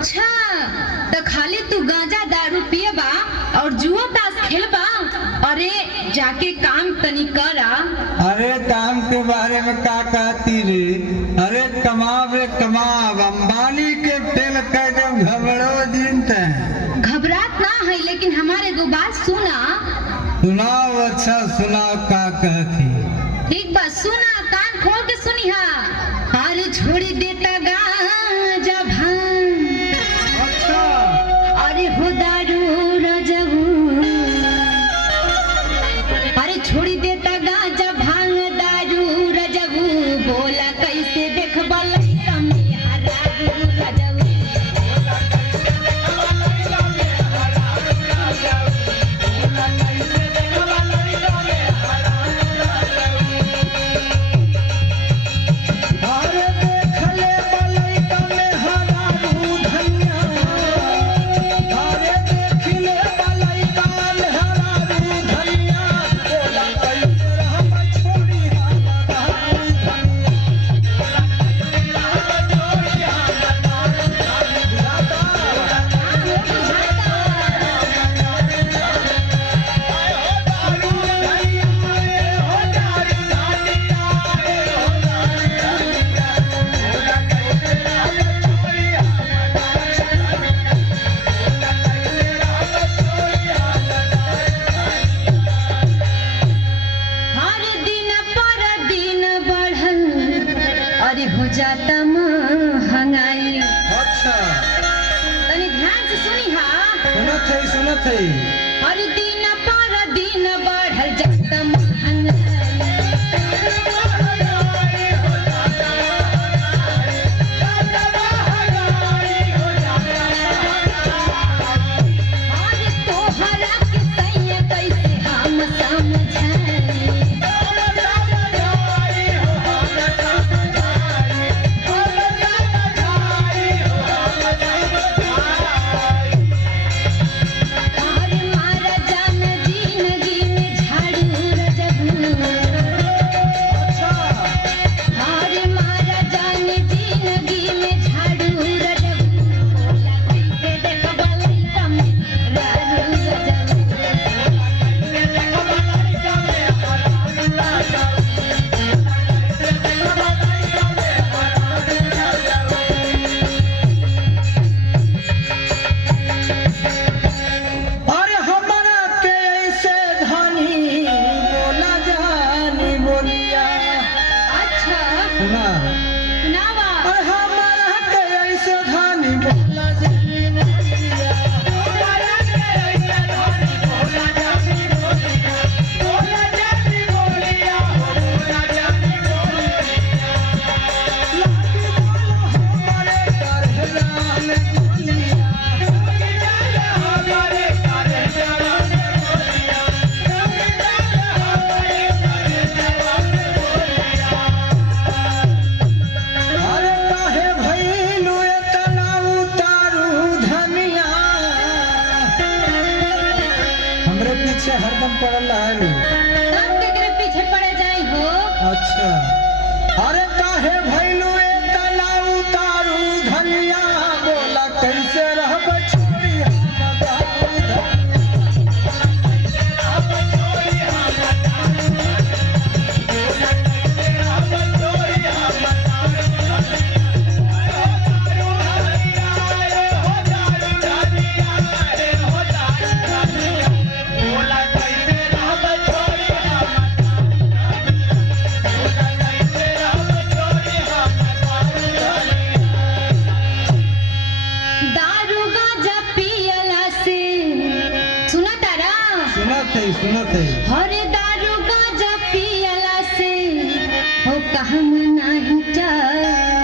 अच्छा, तो खाली तू गांजा दारू पिएबा और जुआ ताश खेलबा। अरे जाके काम तनी करा। अरे काम के बारे में का कहती रे? अरे कमाव रे कमाव, अंबानी के फेल कर दे घबड़ो जीनते हैं। घबरात ना है, लेकिन हमारे एगो बात सुना। सुनाओ, अच्छा सुनाओ का कहती। ठीक बा, सुना, कान खोल के सुनिहा। अरे छोड़ी देता गांजा भांग, अच्छा अरे हो दारू रजबू। अरे छोड़ी देता गांजा भांग दारू रजबू, बोला कैसे देखबा लइका में हरारू रजबू। हो जाता महंगाई। अच्छा, तनी ध्यान से सुनी हा। सुनत है। अरे दिन पर दिन बढ़ल जाता महंगाई। अरे तोहरा के सैया कैसे हम समझाई। हरदम पड़ल है तब केकरे पीछे पड़े जाई हो। अच्छा, अरे काहे भइलू इतना उतारू धनिया, बोला कैसे रहब छोड़ी हम दारू सुनत है। हरे दारू गांजा पियला से हो कहम नहीं जाए।